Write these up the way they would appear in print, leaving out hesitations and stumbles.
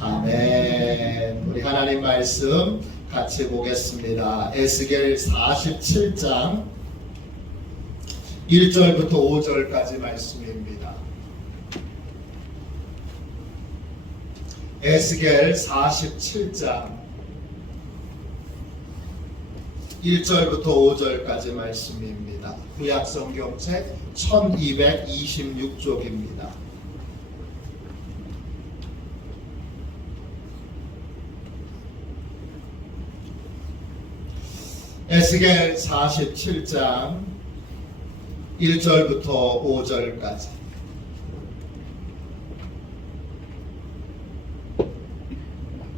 아멘. 우리 하나님 말씀 같이 보겠습니다. 에스겔 47장 1절부터 5절까지 말씀입니다. 에스겔 47장 1절부터 5절까지 말씀입니다. 구약성경책 1226쪽입니다. 에스겔 47장 1절부터 5절까지.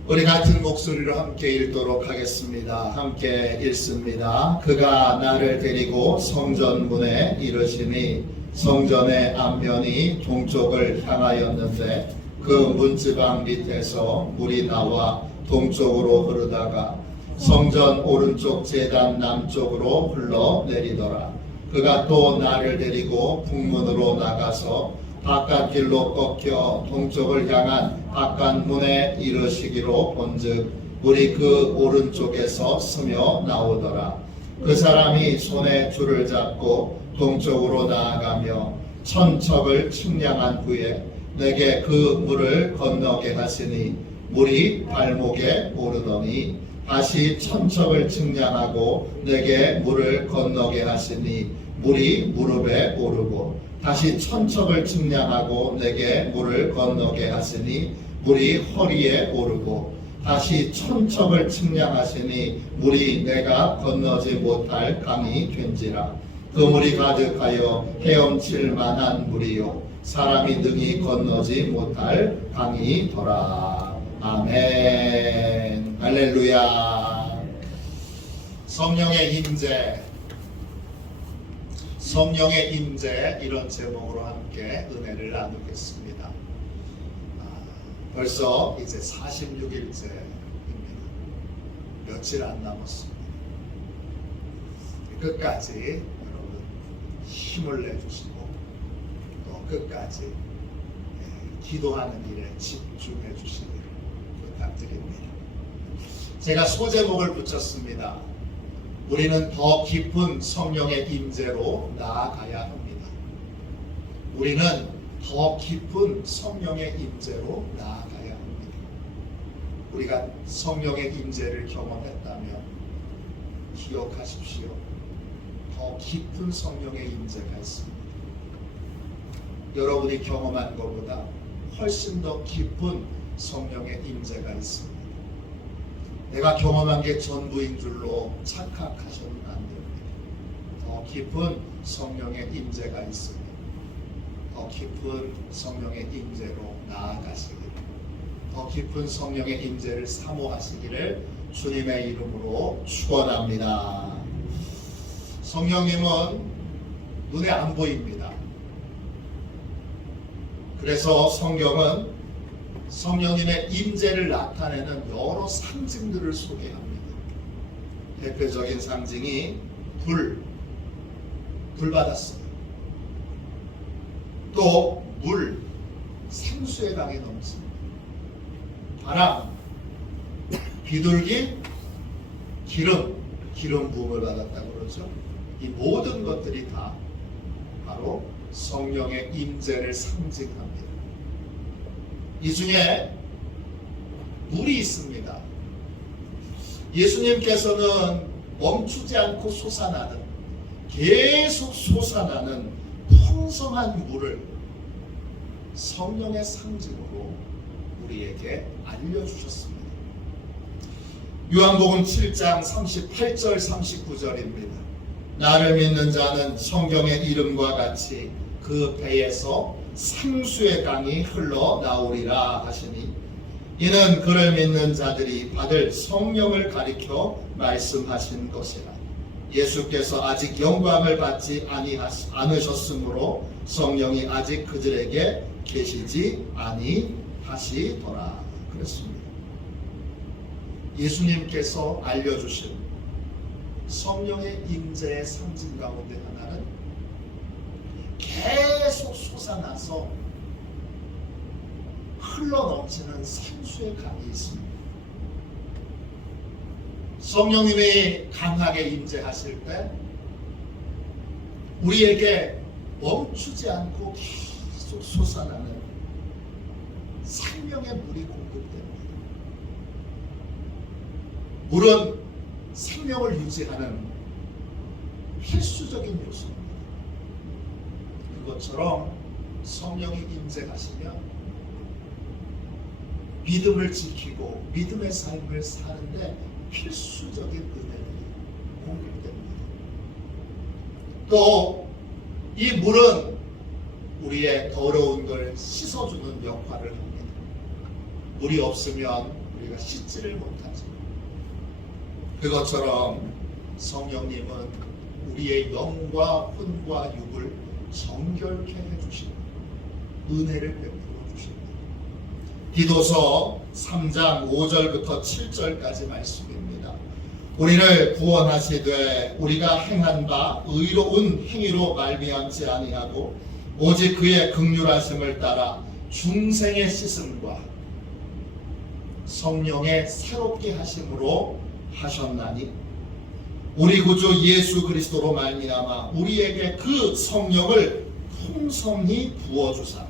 우리 같은 목소리로 함께 읽도록 하겠습니다. 함께 읽습니다. 그가 나를 데리고 성전문에 이르시니 성전의 앞면이 동쪽을 향하였는데 그 문지방 밑에서 물이 나와 동쪽으로 흐르다가 성전 오른쪽 제단 남쪽으로 흘러내리더라. 그가 또 나를 데리고 북문으로 나가서 바깥길로 꺾여 동쪽을 향한 바깥문에 이르시기로 본즉 물이 그 오른쪽에서 스며 나오더라. 그 사람이 손에 줄을 잡고 동쪽으로 나아가며 천척을 측량한 후에 내게 그 물을 건너게 하시니 물이 발목에 오르더니 다시 천척을 측량하고 내게 물을 건너게 하시니 물이 무릎에 오르고 다시 천척을 측량하고 내게 물을 건너게 하시니 물이 허리에 오르고 다시 천척을 측량하시니 물이 내가 건너지 못할 강이 된지라. 그 물이 가득하여 헤엄칠 만한 물이요 사람이 능히 건너지 못할 강이더라. 아멘. 할렐루야. 성령의 임재, 성령의 임재, 이런 제목으로 함께 은혜를 나누겠습니다. 벌써 이제 46일째입니다. 며칠 안 남았습니다. 끝까지 여러분 힘을 내주시고 또 끝까지 기도하는 일에 집중해 주시기를 부탁드립니다. 제가 소제목을 붙였습니다. 우리는 더 깊은 성령의 임재로 나아가야 합니다. 우리는 더 깊은 성령의 임재로 나아가야 합니다. 우리가 성령의 임재를 경험했다면 기억하십시오. 더 깊은 성령의 임재가 있습니다. 여러분이 경험한 것보다 훨씬 더 깊은 성령의 임재가 있습니다. 내가 경험한 게 전부인 줄로 착각하셔는 안 됩니다. 더 깊은 성령의 임재가 있습니다. 더 깊은 성령의 임재로 나아가시기를, 더 깊은 성령의 임재를 사모하시기를 주님의 이름으로 축원합니다. 성령님은 눈에 안 보입니다. 그래서 성경은 성령님의 임재를 나타내는 여러 상징들을 소개합니다. 대표적인 상징이 불 받았어요. 또 물, 생수의 강에 넘칩니다. 바람, 비둘기, 기름 부음을 받았다고 그러죠. 이 모든 것들이 다 바로 성령의 임재를 상징합니다. 이 중에 물이 있습니다. 예수님께서는 멈추지 않고 솟아나는, 계속 솟아나는 풍성한 물을 성령의 상징으로 우리에게 알려주셨습니다. 요한복음 7장 38절 39절입니다. 나를 믿는 자는 성경의 이름과 같이 그 배에서 생수의 강이 흘러나오리라 하시니 이는 그를 믿는 자들이 받을 성령을 가리켜 말씀하신 것이라. 예수께서 아직 영광을 받지 않으셨으므로 성령이 아직 그들에게 계시지 아니하시더라 그랬습니다. 예수님께서 알려주신 성령의 임재의 상징 가운데 하나는 계속 솟아나서 흘러넘치는 생수의 강이 있습니다. 성령님이 강하게 임재하실 때 우리에게 멈추지 않고 계속 솟아나는 생명의 물이 공급됩니다. 물은 생명을 유지하는 필수적인 요소입니다. 그것처럼 성령이 임재하시면 믿음을 지키고 믿음의 삶을 사는데 필수적인 은혜들이 공급됩니다. 또 이 물은 우리의 더러운 걸 씻어주는 역할을 합니다. 물이 없으면 우리가 씻지를 못하죠. 그것처럼 성령님은 우리의 영과 혼과 육을 정결케 해주시고 은혜를 베풀어 주십니다. 디도서 3장 5절부터 7절까지 말씀입니다. 우리를 구원하시되 우리가 행한 바 의로운 행위로 말미암지 아니하고 오직 그의 긍휼하심을 따라 중생의 씻음과 성령의 새롭게 하심으로 하셨나니 우리 구주 예수 그리스도로 말미암아 우리에게 그 성령을 풍성히 부어주사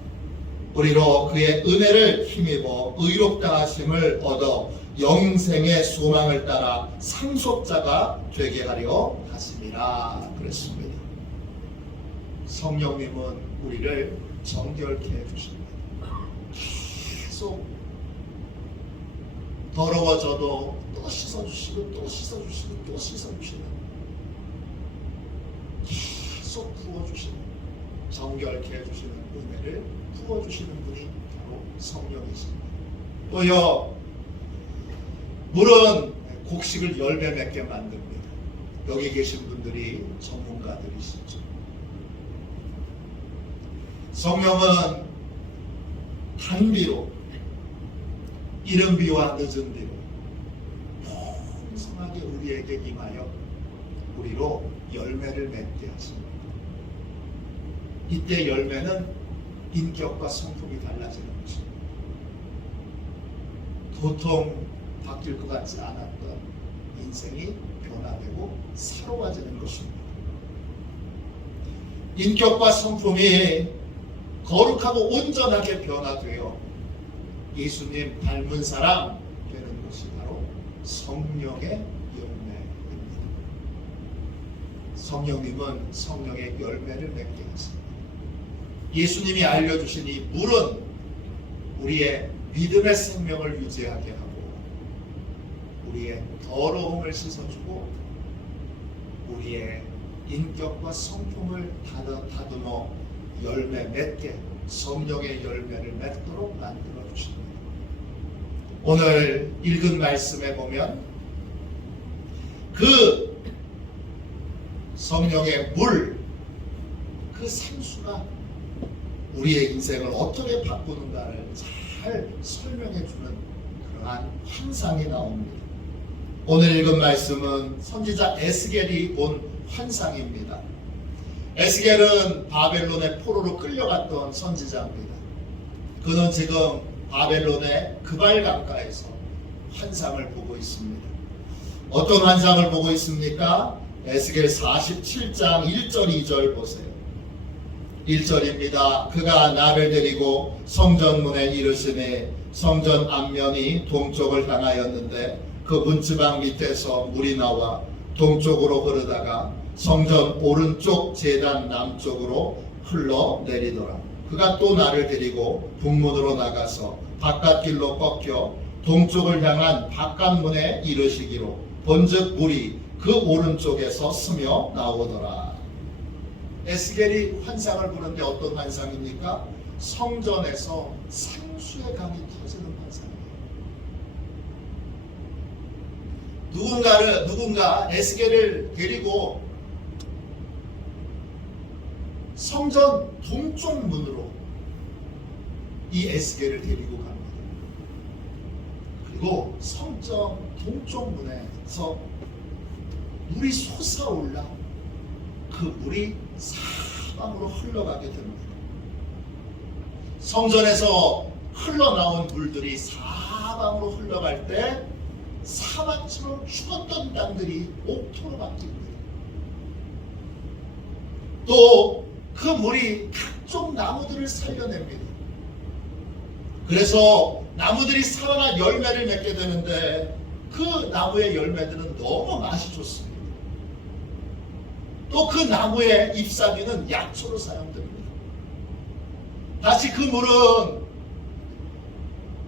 우리로 그의 은혜를 힘입어 의롭다 하심을 얻어 영생의 소망을 따라 상속자가 되게 하려 하심이라 그랬습니다. 성령님은 우리를 정결케 해주십니다. 계속 더러워져도 또 씻어주시고 또 씻어주시고 또 씻어주시는 계속 부어주시는 정결케 해주시는 은혜를 부어주시는 분이 바로 성령이십니다. 또요 물은 곡식을 열매 맺게 만듭니다. 여기 계신 분들이 전문가들이시죠. 성령은 단비로 이른 비와 늦은 비로 풍성하게 우리에게 임하여 우리로 열매를 맺게 하십니다. 이때 열매는 인격과 성품이 달라지는 것입니다. 도통 바뀔 것 같지 않았던 인생이 변화되고 새로워지는 것입니다. 인격과 성품이 거룩하고 온전하게 변화되어 예수님 닮은 사람 되는 것이 바로 성령의 열매입니다. 성령님은 성령의 열매를 맺게 하십니다. 예수님이 알려주신 이 물은 우리의 믿음의 생명을 유지하게 하고 우리의 더러움을 씻어주고 우리의 인격과 성품을 다듬어 열매 맺게 성령의 열매를 맺도록 만들어 주십니다. 오늘 읽은 말씀에 보면 그 성령의 물, 그 생수가 우리의 인생을 어떻게 바꾸는가를 잘 설명해 주는 그러한 환상이 나옵니다. 오늘 읽은 말씀은 선지자 에스겔이 본 환상입니다. 에스겔은 바벨론의 포로로 끌려갔던 선지자입니다. 그는 지금 바벨론의 그발 강가에서 환상을 보고 있습니다. 어떤 환상을 보고 있습니까? 에스겔 47장 1절 2절 보세요. 1절입니다. 그가 나를 데리고 성전문에 이르시니 성전 앞면이 동쪽을 향하였는데 그 문지방 밑에서 물이 나와 동쪽으로 흐르다가 성전 오른쪽 제단 남쪽으로 흘러내리더라. 그가 또 나를 데리고 북문으로 나가서 바깥길로 꺾여 동쪽을 향한 바깥문에 이르시기로 본즉 물이 그 오른쪽에서 스며 나오더라. 에스겔이 환상을 보는데 어떤 환상입니까? 성전에서 생수의 강이 터지는 환상이에요. 누군가 에스겔을 데리고 성전 동쪽 문으로 이 에스겔을 데리고 갑니다. 그리고 성전 동쪽 문에서 물이 솟아올라 그 물이 사방으로 흘러가게 됩니다. 성전에서 흘러나온 물들이 사방으로 흘러갈 때 사막처럼 죽었던 땅들이 옥토로 바뀝니다. 또 그 물이 각종 나무들을 살려냅니다. 그래서 나무들이 살아나 열매를 맺게 되는데 그 나무의 열매들은 너무 맛이 좋습니다. 또 그 나무의 잎사귀는 약초로 사용됩니다. 다시 그 물은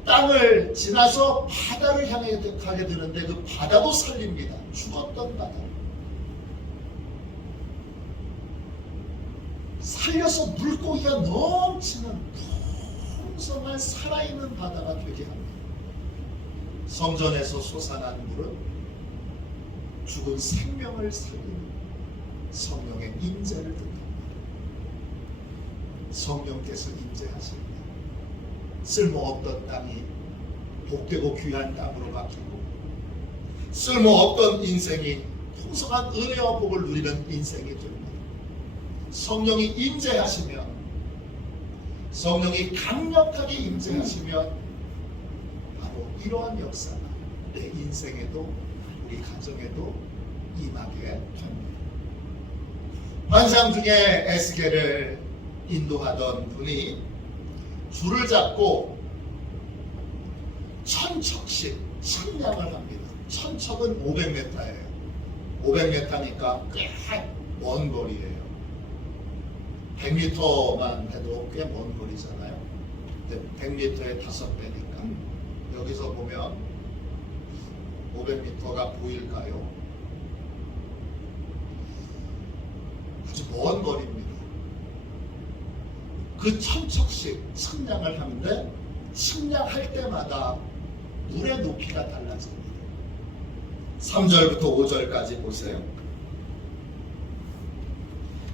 땅을 지나서 바다를 향해 가게 되는데 그 바다도 살립니다. 죽었던 바다. 살려서 물고기가 넘치는 풍성한 살아있는 바다가 되게 합니다. 성전에서 솟아난 물은 죽은 생명을 살리는 성령의 임재를 뜻합니다. 성령께서 임재하십니다. 쓸모없던 땅이 복되고 귀한 땅으로 바뀌고 쓸모없던 인생이 풍성한 은혜와 복을 누리는 인생이 됩니다. 성령이 임재하시면, 성령이 강력하게 임재하시면 바로 이러한 역사가 내 인생에도 우리 가정에도 임하게 됩니다. 환상 중에 에스겔을 인도하던 분이 줄을 잡고 천척씩 측량을 합니다. 천척은 500m예요. 500m니까 꽤 먼 거리예요. 100m만 해도 꽤 먼 거리잖아요. 100m의 5배니까 여기서 보면 500m가 보일까요? 아주 먼 거리입니다. 그 천척씩 측량을 하는데 측량할 때마다 물의 높이가 달라집니다. 3절부터 5절까지 보세요.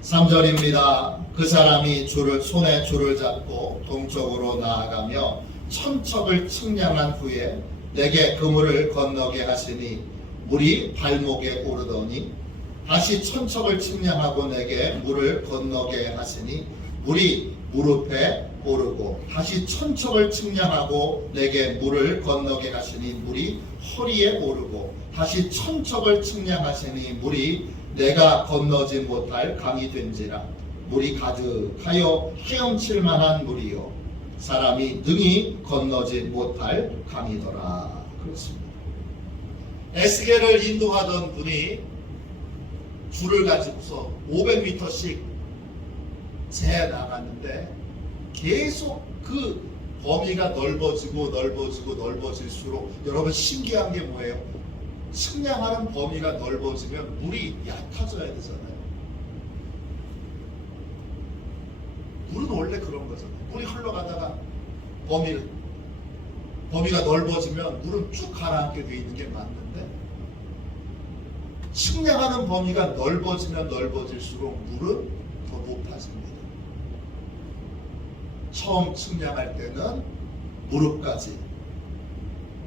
3절입니다. 그 사람이 손에 줄을 잡고 동쪽으로 나아가며 천척을 측량한 후에 내게 그물을 건너게 하시니 물이 발목에 오르더니 다시 천척을 측량하고 내게 물을 건너게 하시니 물이 무릎에 오르고 다시 천척을 측량하고 내게 물을 건너게 하시니 물이 허리에 오르고 다시 천척을 측량하시니 물이 내가 건너지 못할 강이 된지라 물이 가득하여 헤엄칠 만한 물이요 사람이 능히 건너지 못할 강이더라. 그렇습니다. 에스겔을 인도하던 분이 줄을 가지고서 500m씩 재 나갔는데 계속 그 범위가 넓어질수록 여러분 신기한 게 뭐예요? 측량하는 범위가 넓어지면 물이 얕아져야 되잖아요. 물은 원래 그런 거잖아요. 물이 흘러가다가 범위가 넓어지면 물은 쭉 가라앉게 돼 있는 게 맞는데 측량하는 범위가 넓어지면 넓어질수록 물은 더 높아집니다. 처음 측량할 때는 무릎까지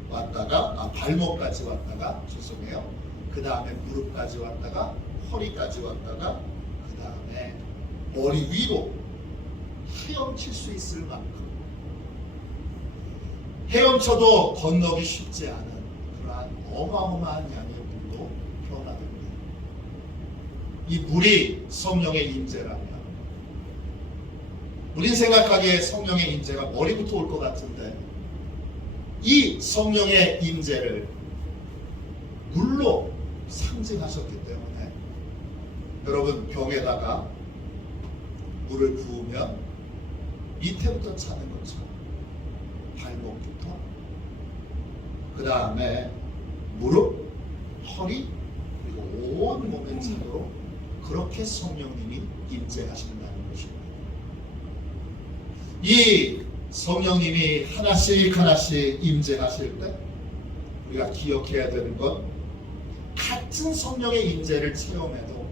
왔다가 발목까지 왔다가 그 다음에 무릎까지 왔다가 허리까지 왔다가 그 다음에 머리 위로 헤엄칠 수 있을 만큼 헤엄쳐도 건너기 쉽지 않은 그러한 어마어마한 양의 물로 변화됩니다. 이 물이 성령의 임재라면 우린 생각하기에 성령의 임재가 머리부터 올 것 같은데 이 성령의 임재를 물로 상징하셨기 때문에 여러분 병에다가 물을 부으면 밑에부터 차는 것처럼 발목부터 그 다음에 무릎, 허리 그리고 온 몸에 차도록 그렇게 성령님이 임재하신다는 것입니다. 이 성령님이 하나씩 하나씩 임재하실 때 우리가 기억해야 되는 건 같은 성령의 임재를 체험해도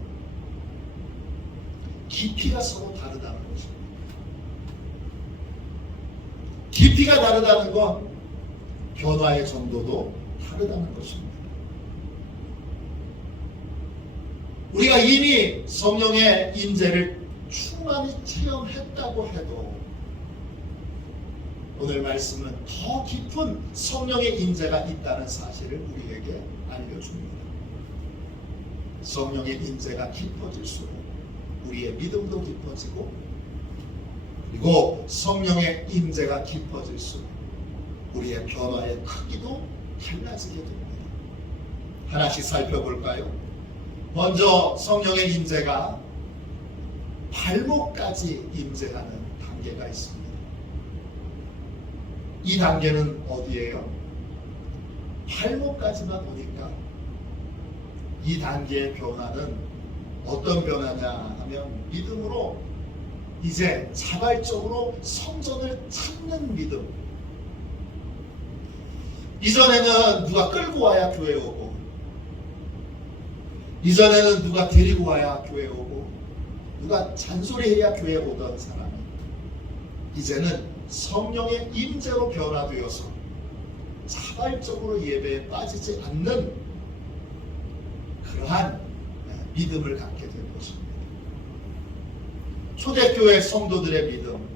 깊이가 서로 다르다는 것입니다. 깊이가 다르다는 건 변화의 정도도 다르다는 것입니다. 우리가 이미 성령의 임재를 충만히 체험했다고 해도 오늘 말씀은 더 깊은 성령의 임재가 있다는 사실을 우리에게 알려줍니다. 성령의 임재가 깊어질수록 우리의 믿음도 깊어지고, 그리고 성령의 임재가 깊어질수록 우리의 변화의 크기도 달라지게 됩니다. 하나씩 살펴볼까요? 먼저 성령의 임재가 발목까지 임재하는 단계가 있습니다. 이 단계는 어디예요? 발목까지만 오니까 이 단계의 변화는 어떤 변화냐 하면 믿음으로 이제 자발적으로 성전을 찾는 믿음. 이전에는 누가 끌고 와야 교회에 오고, 이전에는 누가 데리고 와야 교회에 오고, 누가 잔소리해야 교회에 오던 사람이 이제는 성령의 임재로 변화되어서 자발적으로 예배에 빠지지 않는 그러한 믿음을 갖게 된 것입니다. 초대교회 성도들의 믿음,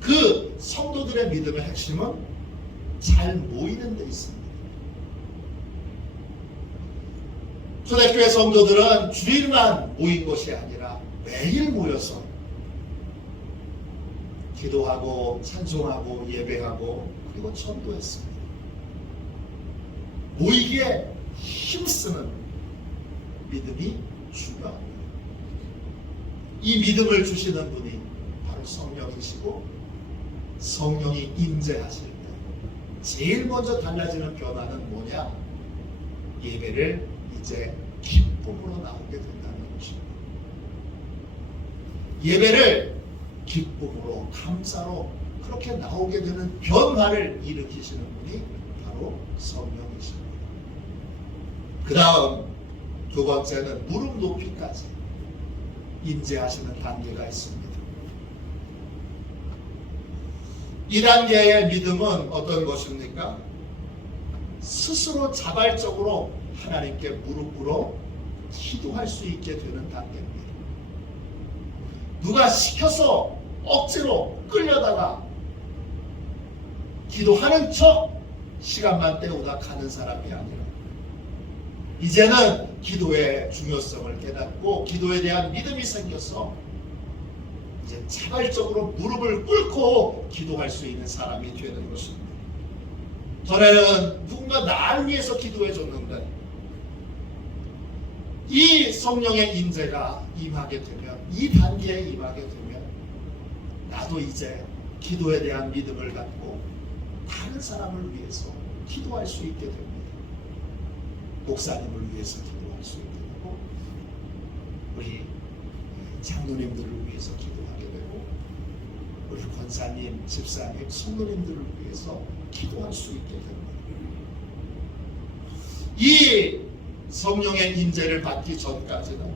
그 성도들의 믿음의 핵심은 잘 모이는 데 있습니다. 초대교회 성도들은 주일만 모인 것이 아니라 매일 모여서 기도하고 찬송하고 예배하고 그리고 전도했습니다. 모이기에 힘쓰는 믿음이 중요합니다. 이 믿음을 주시는 분이 바로 성령이시고, 성령이 임재하실 때 제일 먼저 달라지는 변화는 뭐냐? 예배를 이제 기쁨으로 나오게 된다는 것입니다. 예배를 기쁨으로, 감사로 그렇게 나오게 되는 변화를 일으키시는 분이 바로 성령이십니다. 그 다음 두 번째는 무릎 높이까지 임재하시는 단계가 있습니다. 이 단계의 믿음은 어떤 것입니까? 스스로 자발적으로 하나님께 무릎 꿇어 기도할 수 있게 되는 단계입니다. 누가 시켜서 억지로 끌려다가 기도하는 척 시간만 때우다 가는 사람이 아니라, 이제는 기도의 중요성을 깨닫고 기도에 대한 믿음이 생겨서 이제 자발적으로 무릎을 꿇고 기도할 수 있는 사람이 되는 것입니다. 전에는 누군가 나를 위해서 기도해 줬는데, 이 성령의 임재가 임하게 되면, 이 단계에 임하게 되면 나도 이제 기도에 대한 믿음을 갖고 다른 사람을 위해서 기도할 수 있게 됩니다. 목사님을 위해서 기도할 수 있게 되고, 우리 장로님들을 위해서 기도하게 되고, 우리 권사님, 집사님, 성도님들을 위해서 기도할 수 있게 됩니다. 이 성령의 임재를 받기 전까지는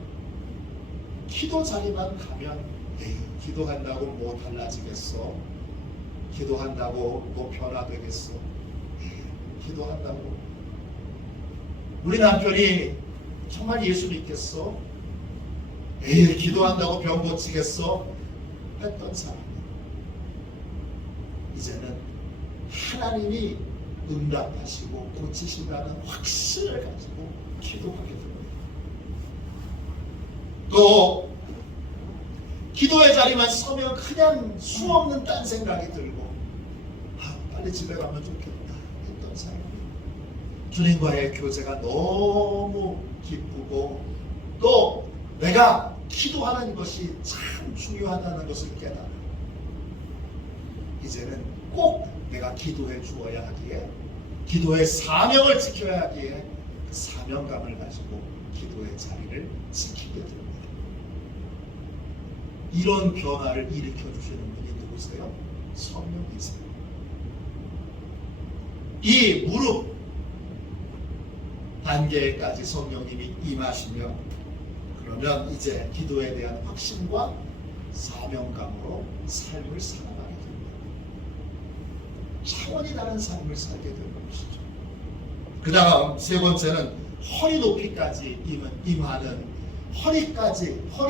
기도 자리만 가면 기도한다고 뭐 달라지겠어? 기도한다고 뭐 변화되겠어? 기도한다고 우리 남편이 정말 예수 믿겠어? 기도한다고 병 고치겠어? 했던 사람, 이제는 하나님이 응답하시고 고치신다는 확신을 가지고 기도하게 됩니다. 또 기도의 자리만 서면 그냥 수없는 딴 생각이 들고, 빨리 집에 가면 좋겠다 했던 사람이 주님과의 교제가 너무 기쁘고, 또 내가 기도하는 것이 참 중요하다는 것을 깨달아 이제는 꼭 내가 기도해 주어야 하기에, 기도의 사명을 지켜야 하기에 그 사명감을 가지고 기도의 자리를 지키게 됩니다. 이런 변화를 일으켜 주시는 분이 누구세요? 성령이세요. 이 무릎 단계까지 성령님이 임하시며, 그러면 이제 기도에 대한 확신과 사명감으로 삶을 살아가게 됩니다. 차원이 다른 삶을 살게 되는 것이죠. 그 다음 세 번째는 허리 높이까지 임하는, 허리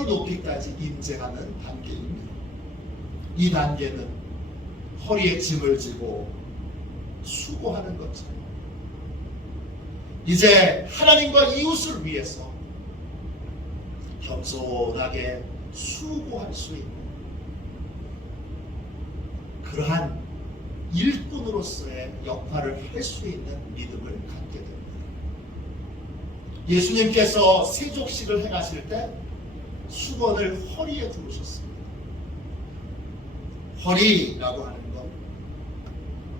높이까지 임재하는 단계입니다. 이 단계는 허리에 짐을 지고 수고하는 것처럼 이제 하나님과 이웃을 위해서 겸손하게 수고할 수 있는 그러한 일꾼으로서의 역할을 할 수 있는 믿음을 갖게 됩니다. 예수님께서 세족식을 행하실 때 수건을 허리에 두르셨습니다. 허리라고 하는 건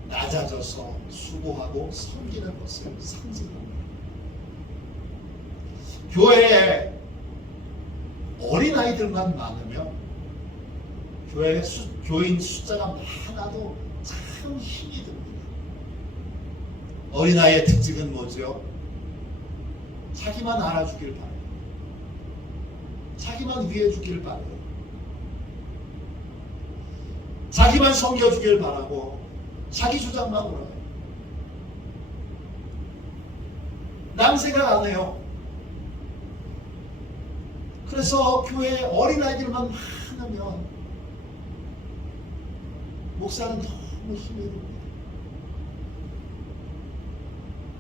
낮아져서 수고하고 섬기는 것을 상징합니다. 교회에 어린아이들만 많으면 교회 교인 숫자가 많아도 참 힘이 듭니다. 어린아이의 특징은 뭐죠? 자기만 알아주길 바라요. 자기만 위해주길 바라요. 자기만 섬겨주길 바라고 자기 주장만 울어요. 남 생각 안 해요. 그래서 교회에 어린아이들만 많으면 목사는 너무 힘이 듭니다.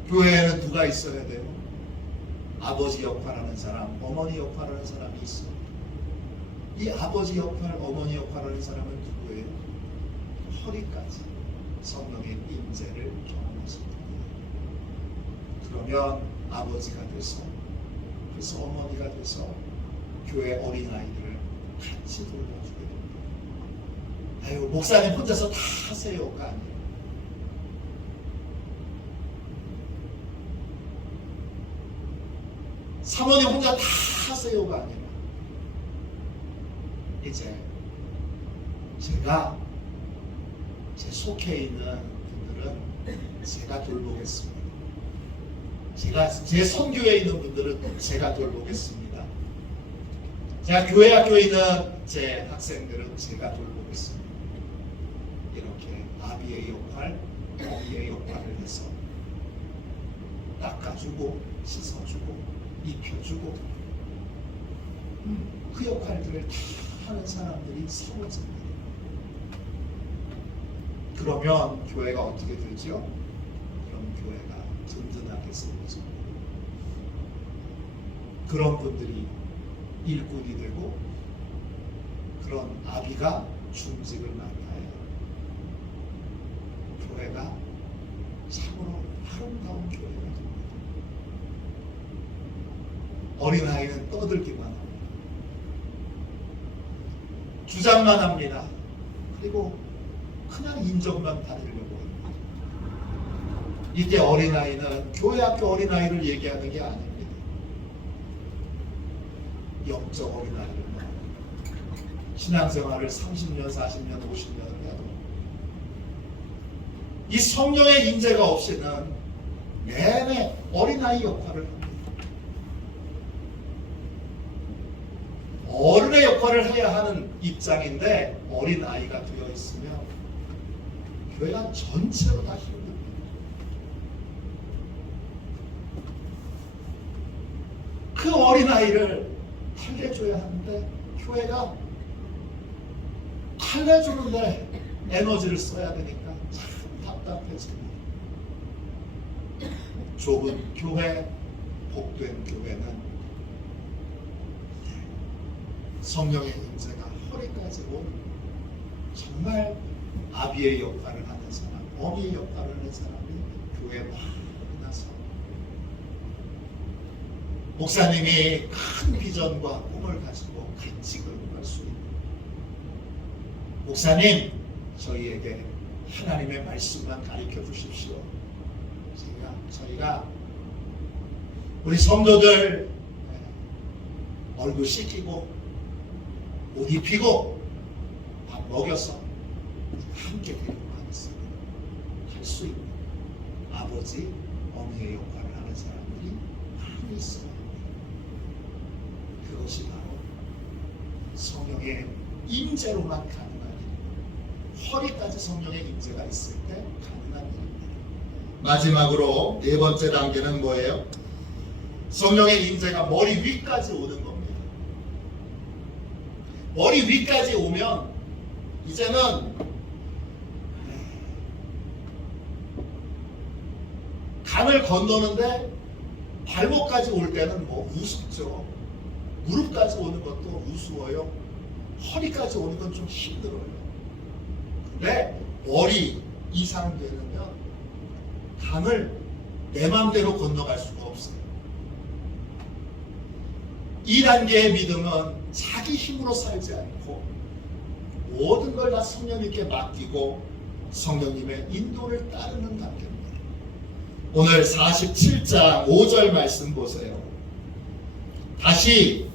교회에는 누가 있어야 돼요? 아버지 역할하는 사람, 어머니 역할하는 사람이 있어요. 이 아버지 역할, 어머니 역할하는 사람은 누구예요? 허리까지 성령의 임재를 경험하실 겁니다. 그러면 아버지가 돼서, 그래서 어머니가 돼서 교회 어린아이들을 같이 돌봐주게 됩니다. 아유, 목사님 혼자서 다 하세요가 아니에요. 사모님 혼자 다 하세요가 아니라 이제 제가 제 속해 있는 분들은 제가 돌보겠습니다. 제 선교에 있는 분들은 제가 돌보겠습니다. 제가 교회 학교에 있는 제 학생들은 제가 돌보겠습니다. 이렇게 아비의 역할, 어미의 역할을 해서 닦아주고 씻어주고 입혀주고 그 역할들을 다 하는 사람들이 세워집니다. 그러면 교회가 어떻게 되죠? 그럼 교회가 든든하게 세워집니다. 그런 분들이 일꾼이 되고 그런 아비가 중직을 맡아야 교회가 참으로 아름다운 교회가 됩니다. 어린아이는 떠들기만 합니다. 주장만 합니다. 그리고 그냥 인정만 받으려고 합니다. 이때 어린아이는 교회 학교 어린아이를 얘기하는 게 아닙니다. 영적 어린아이를 말합니다. 신앙생활을 30년, 40년, 50년을 해도 이 성령의 인재가 없이는 내내 어린아이 역할을 합니다. 어른의 역할을 해야 하는 입장인데 어린아이가 되어 있으면 교회가 전체로 다 힘듭니다. 그 어린아이를 달래줘야 하는데 교회가 달래주는데 에너지를 써야 되니까 참 답답해집니다. 좁은 교회, 복된 교회는 성령의 임재가 허리까지 온 정말 아비의 역할을 하는 사람, 어미의 역할을 하는 사람이 교회에 많아서 목사님이 큰 비전과 꿈을 가지고 같이 걸어갈 수 있는 목사님, 저희에게 하나님의 말씀만 가르쳐 주십시오. 저희가 우리 성도들 얼굴 씻기고 옷 입히고 밥 먹여서 함께 데리고 가겠습니다. 할 수 있는 아버지, 어미의 역할을 하는 사람들이 많이 있어야 합니다. 그것이 바로 성령의 임재로만 가능한 일입니다. 허리까지 성령의 임재가 있을 때 가능한 일입니다. 마지막으로 네 번째 단계는 뭐예요? 성령의 임재가 머리 위까지 오는 겁니다. 머리 위까지 오면 이제는 강을 건너는데 발목까지 올 때는 뭐 우습죠. 무릎까지 오는 것도 우스워요. 허리까지 오는 건 좀 힘들어요. 근데 머리 이상 되면 강을 내 마음대로 건너갈 수가 없어요. 2단계의 믿음은 자기 힘으로 살지 않고 모든 걸 다 성령님께 맡기고 성령님의 인도를 따르는 단계입니다. 오늘 47장 5절 말씀 보세요. 다시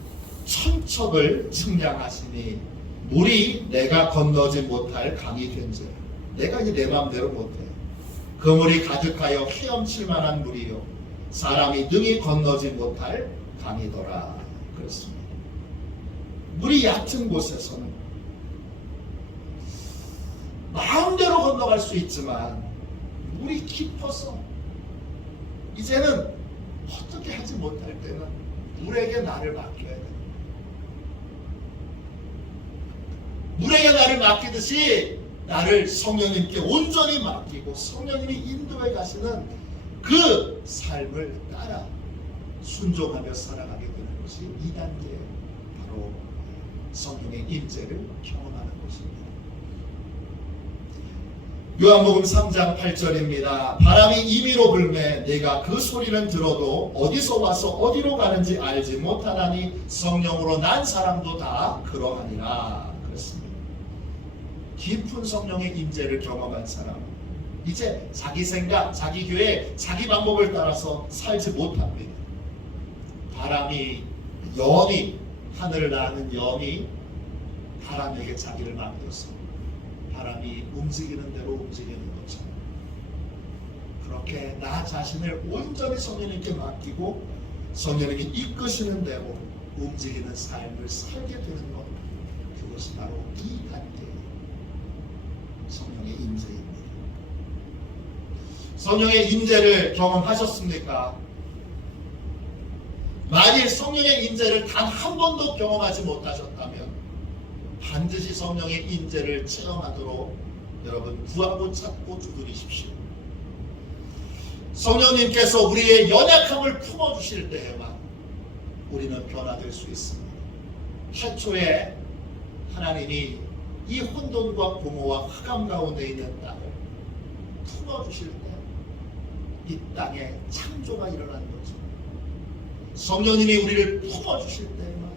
천척을 측량하시니 물이 내가 건너지 못할 강이 된즉 내가 이제 내 마음대로 못해. 그 물이 가득하여 헤엄칠 만한 물이요 사람이 능히 건너지 못할 강이더라. 그렇습니다. 물이 얕은 곳에서는 마음대로 건너갈 수 있지만 물이 깊어서 이제는 어떻게 하지 못할 때는 물에게 나를 맡겨야 돼. 물에게 나를 맡기듯이 나를 성령님께 온전히 맡기고 성령님이 인도해 가시는 그 삶을 따라 순종하며 살아가게 되는 것이 2단계 바로 성령의 임재를 경험하는 것입니다. 요한복음 3장 8절입니다. 바람이 임의로 불매 내가 그 소리는 들어도 어디서 와서 어디로 가는지 알지 못하나니 성령으로 난 사람도 다 그러하니라. 그렇습니다. 깊은 성령의 임재를 경험한 사람 이제 자기 생각, 자기 교회, 자기 방법을 따라서 살지 못합니다. 바람이 영이 하늘을 나는 영이 바람에게 자기를 맡겨서 바람이 움직이는 대로 움직이는 것처럼 그렇게 나 자신을 온전히 성령님께 맡기고 성령님이 이끄시는 대로 움직이는 삶을 살게 되는 것 그것이 바로 2단계 성령의 임재입니다. 성령의 임재를 경험하셨습니까? 만일 성령의 임재를 단 한 번도 경험하지 못하셨다면 반드시 성령의 임재를 체험하도록 여러분 구하고 찾고 두드리십시오. 성령님께서 우리의 연약함을 품어주실 때에만 우리는 변화될 수 있습니다. 최초에 하나님이 이 혼돈과 공허와 흑암 가운데 있는 땅을 품어주실 때 이 땅에 창조가 일어난 거죠. 성령님이 우리를 품어주실 때에만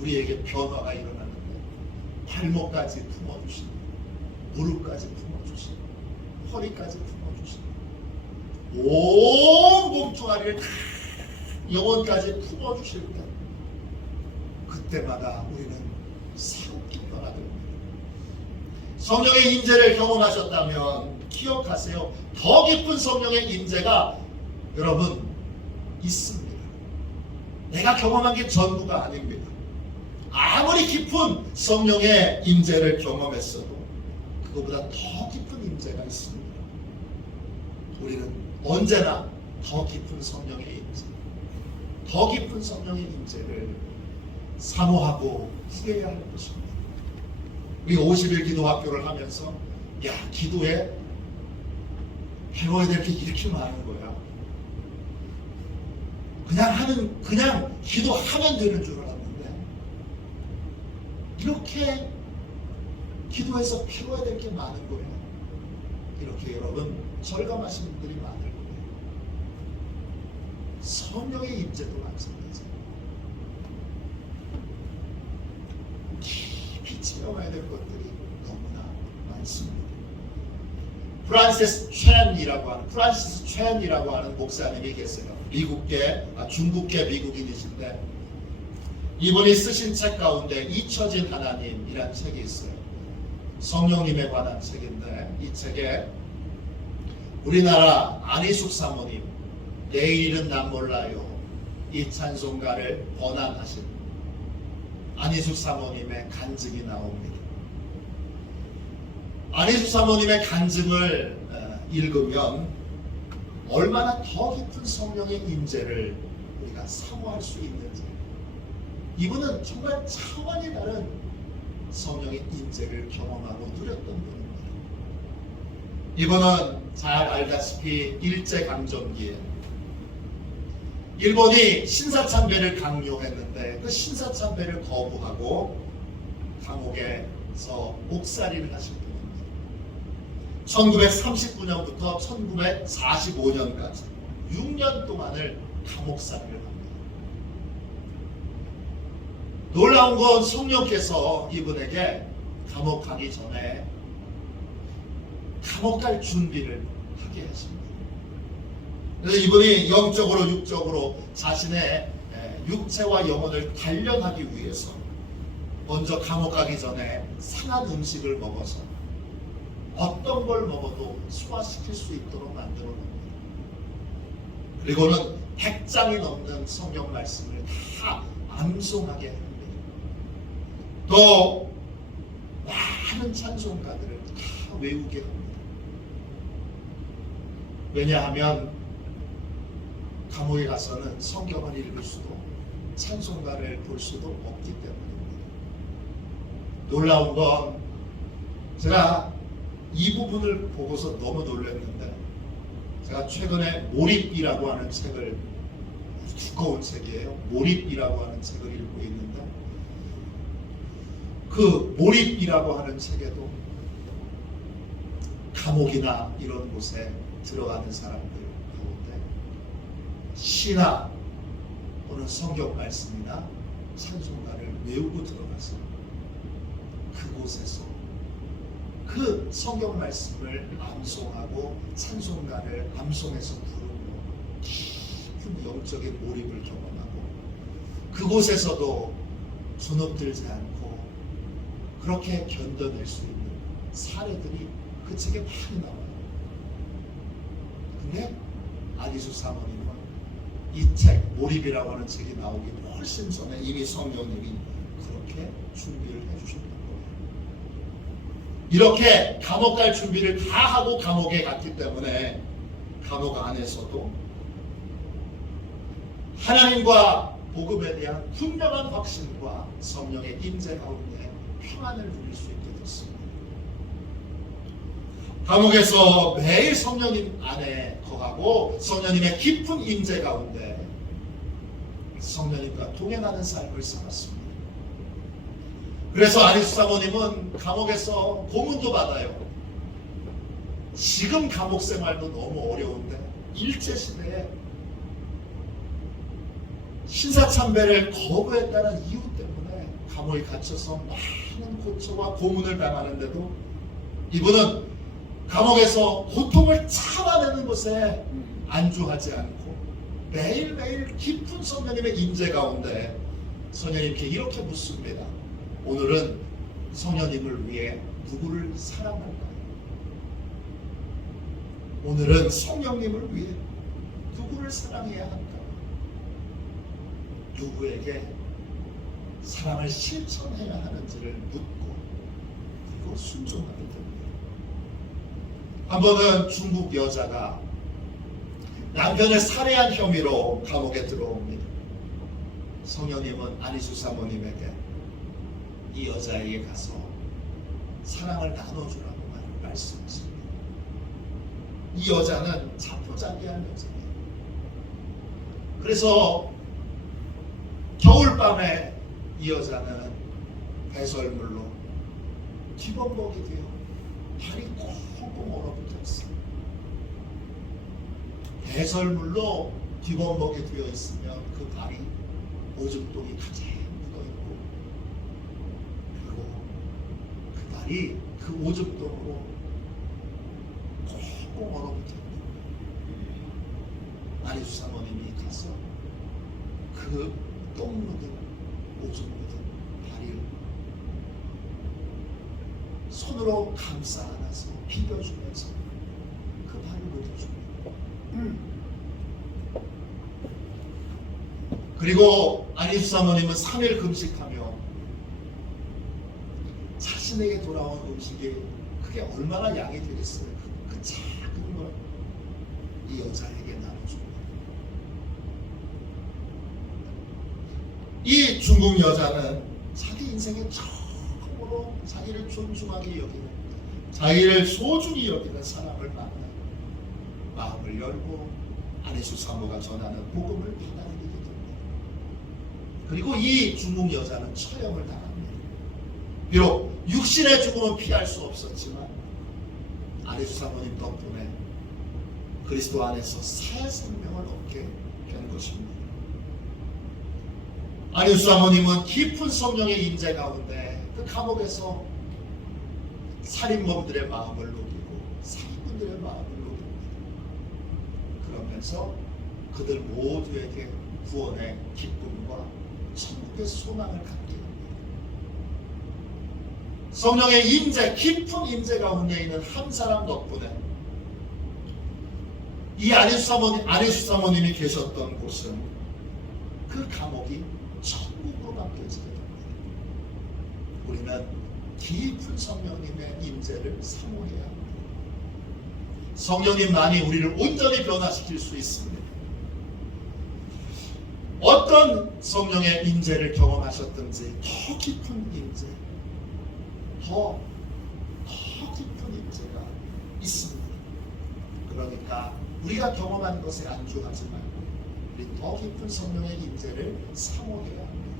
우리에게 변화가 일어나는데 발목까지 품어주시고 무릎까지 품어주시고 허리까지 품어주시고 온 몸뚱아리를 다 영혼까지 품어주실 때 그때마다 우리는 새롭게 변화됩니다. 성령의 임재를 경험하셨다면 기억하세요. 더 깊은 성령의 임재가 여러분 있습니다. 내가 경험한 게 전부가 아닙니다. 아무리 깊은 성령의 임재를 경험했어도 그것보다 더 깊은 임재가 있습니다. 우리는 언제나 더 깊은 성령의 임재, 더 깊은 성령의 임재를 사모하고 기대해야 할 것입니다. 우리 50일 기도학교를 하면서 기도에 배워야 될 게 이렇게 많은 거야. 그냥 기도하면 되는 줄 알았는데 이렇게 기도해서 배워야 될 게 많은 거예요. 이렇게 여러분 절감하신 분들이 많을 거예요. 성령의 임재도 마찬가지예요. 깊이 체험해야 될 것들이 너무나 많습니다. 프란시스 첸이라고 하는 목사님이 계세요. 중국계 미국인이신데 이분이 쓰신 책 가운데 잊혀진 하나님이라는 책이 있어요. 성령님에 관한 책인데 이 책에 우리나라 안희숙 사모님 내일은 난 몰라요 이 찬송가를 번안하신 안희숙 사모님의 간증이 나옵니다. 안희숙 사모님의 간증을 읽으면 얼마나 더 깊은 성령의 임재를 우리가 사모할 수 있는지 이분은 정말 차원이 다른 성령의 임재를 경험하고 누렸던 분입니다. 이분은 잘 알다시피 일제강점기에 일본이 신사참배를 강요했는데 그 신사참배를 거부하고 감옥에서 옥살이를 하신 분입니다. 1939년부터 1945년까지 6년 동안을 감옥살이를 합니다. 놀라운 건 성령께서 이분에게 감옥 가기 전에 감옥 갈 준비를 하게 하십니다. 그래서 이분이 영적으로 육적으로 자신의 육체와 영혼을 단련하기 위해서 먼저 감옥 가기 전에 상한 음식을 먹어서 어떤 걸 먹어도 소화시킬 수 있도록 만들어 놓습니다. 그리고는 100장이 넘는 성경 말씀을 다 암송하게 합니다. 또 많은 찬송가들을 다 외우게 합니다. 왜냐하면 감옥에 가서는 성경을 읽을 수도 찬송가를 볼 수도 없기 때문입니다. 놀라운 건 제가 이 부분을 보고서 너무 놀랐는데, 제가 최근에 몰입이라고 하는 책을, 두꺼운 책이에요. 몰입이라고 하는 책을 읽고 있는데, 그 몰입이라고 하는 책에도 감옥이나 이런 곳에 들어가는 사람들 가운데 시나 또는 성경 말씀이나 찬송가를 외우고 들어가서 그곳에서 그 성경 말씀을 암송하고 찬송가를 암송해서 부르고 깊은 영적인 몰입을 경험하고 그곳에서도 주눅들지 않고 그렇게 견뎌낼 수 있는 사례들이 그 책에 많이 나와요. 근데 안희수 사모님은 이 책, 몰입이라고 하는 책이 나오기 훨씬 전에 이미 성령님이 그렇게 준비를 해주셨던 거예요. 이렇게 감옥 갈 준비를 다 하고 감옥에 갔기 때문에 감옥 안에서도 하나님과 복음에 대한 분명한 확신과 성령의 임재 가운데 평안을 누릴 수 있게 됐습니다. 감옥에서 매일 성령님 안에 거하고 성령님의 깊은 임재 가운데 성령님과 동행하는 삶을 살았습니다. 그래서 안희수 사모님은 감옥에서 고문도 받아요. 지금 감옥 생활도 너무 어려운데 일제시대에 신사참배를 거부했다는 이유 때문에 감옥에 갇혀서 많은 고초와 고문을 당하는데도 이분은 감옥에서 고통을 참아내는 것에 안주하지 않고 매일매일 깊은 성령님의 임재 가운데 성령님께 이렇게 묻습니다. 오늘은 성령님을 위해 누구를 사랑할까요? 오늘은 성령님을 위해 누구를 사랑해야 할까요? 누구에게 사랑을 실천해야 하는지를 묻고 그리고 순종하게 됩니다. 한 번은 중국 여자가 남편을 살해한 혐의로 감옥에 들어옵니다. 성령님은 안희수 사모님에게 이 여자에게 가서 사랑을 나눠주라고 말씀하십니다. 이 여자는 자포자기한 여자예요. 그래서 겨울밤에 이 여자는 배설물로 뒤범벅이 되어 발이 꽁꽁 얼어붙어 있어요. 배설물로 뒤범벅이 되어 있으면 그 발이 오줌똥이 가득 묻어있고 그리고 그 발이 그 오줌똥으로 꽁꽁 얼어붙어 있는 안희수 사모님이 가서 그 똥 묻은 오줌 묻은 발을 손으로 감싸 안아서 비벼주면서 그 발을 먹여줍니다. 그리고 안희수 사모님은 3일 금식하며 자신에게 돌아온 음식이 그게 얼마나 양이 되겠어요. 그 작은 걸 이 여자에게 나눠줍니다. 이 중국 여자는 자기 인생의 처음으로 자기를 존중하게 여기는 자기를 소중히 여기는 사람을 만나 마음을 열고 안혜수 사모가 전하는 복음을 받아들이게 됩니다. 그리고 이 중국 여자는 처형을 당합니다. 비록 육신의 죽음은 피할 수 없었지만 안혜수 사모님 덕분에 그리스도 안에서 새 생명을 얻게 된 것입니다. 안혜수 사모님은 깊은 성령의 임재 가운데 그 감옥에서 살인범들의 마음을 녹이고 사기꾼들의 마음을 녹입니다. 그러면서 그들 모두에게 구원의 기쁨과 천국의 소망을 갖게 됩니다. 성령의 임재, 깊은 임재 가운데 있는 한 사람 덕분에 이 안혜수 사모님이 계셨던 곳은 그 감옥이 천국으로 바뀌어지게 됩니다. 우리는 깊은 성령님의 임재를 사모해야 합니다. 성령님만이 우리를 온전히 변화시킬 수 있습니다. 어떤 성령의 임재를 경험하셨든지 더 깊은 임재, 더 깊은 임재가 있습니다. 그러니까 우리가 경험한 것에 안주하지 말고 우리 더 깊은 성령의 임재를 사모해야 합니다.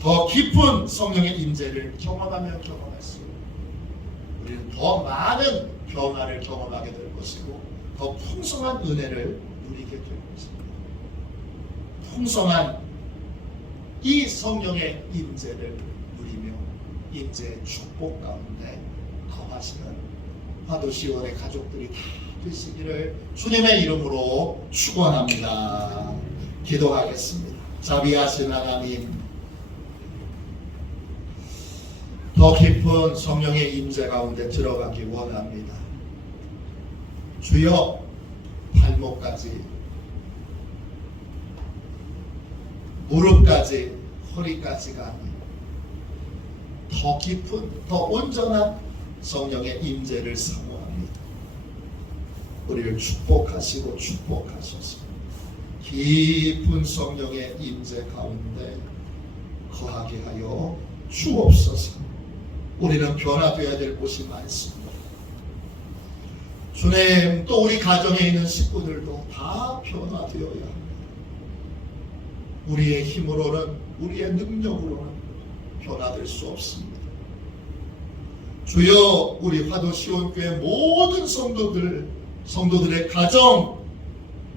더 깊은 성령의 임재를 경험하면 경험할수록 우리는 더 많은 변화를 경험하게 될 것이고 더 풍성한 은혜를 누리게 될 것입니다. 풍성한 이 성령의 임재를 누리며 임재의 축복 가운데 거하시는 화도시원의 가족들이 다 되시기를 주님의 이름으로 축원합니다. 기도하겠습니다. 자비하신 하나님, 더 깊은 성령의 임재 가운데 들어가기 원합니다. 주여, 발목까지, 무릎까지, 허리까지가 아닌 더 깊은, 더 온전한 성령의 임재를 사모합니다. 우리를 축복하시고 축복하소서. 깊은 성령의 임재 가운데 거하게 하여 주옵소서. 우리는 변화되어야 될 곳이 많습니다. 주님, 또 우리 가정에 있는 식구들도 다 변화되어야 합니다. 우리의 힘으로는, 우리의 능력으로는 변화될 수 없습니다. 주여, 우리 화도시온교회 모든 성도들의 가정,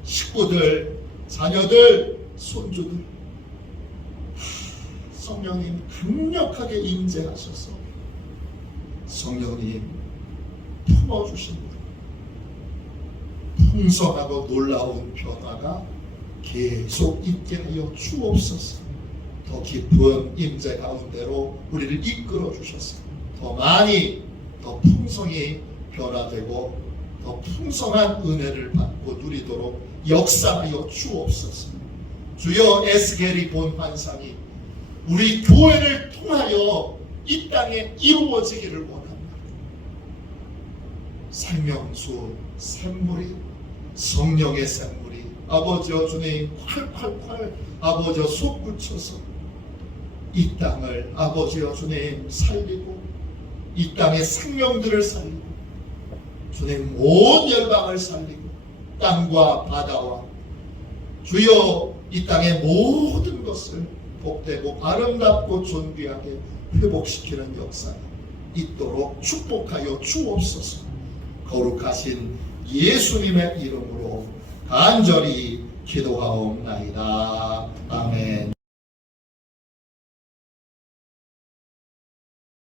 식구들, 자녀들, 손주들 성령님 강력하게 임재하셔서 성령님 품어주십니다. 풍성하고 놀라운 변화가 계속 있게 하여 주옵소서. 더 깊은 임재 가운데로 우리를 이끌어 주셔서 더 많이, 더 풍성히 변화되고 더 풍성한 은혜를 받고 누리도록 역사하여 주옵소서. 주여, 에스겔이 본 환상이 우리 교회를 통하여 이 땅에 이루어지기를 원합니다. 생명수, 샘물이, 성령의 샘물이 아버지여 주님 콸콸콸 아버지여 솟구쳐서 이 땅을 아버지여 주님 살리고 이 땅의 생명들을 살리고 주님 온 열방을 살리고 땅과 바다와 주여 이 땅의 모든 것을 복되고 아름답고 존귀하게 회복시키는 역사 있도록 축복하여 주옵소서. 거룩하신 예수님의 이름으로 간절히 기도하옵나이다. 아멘.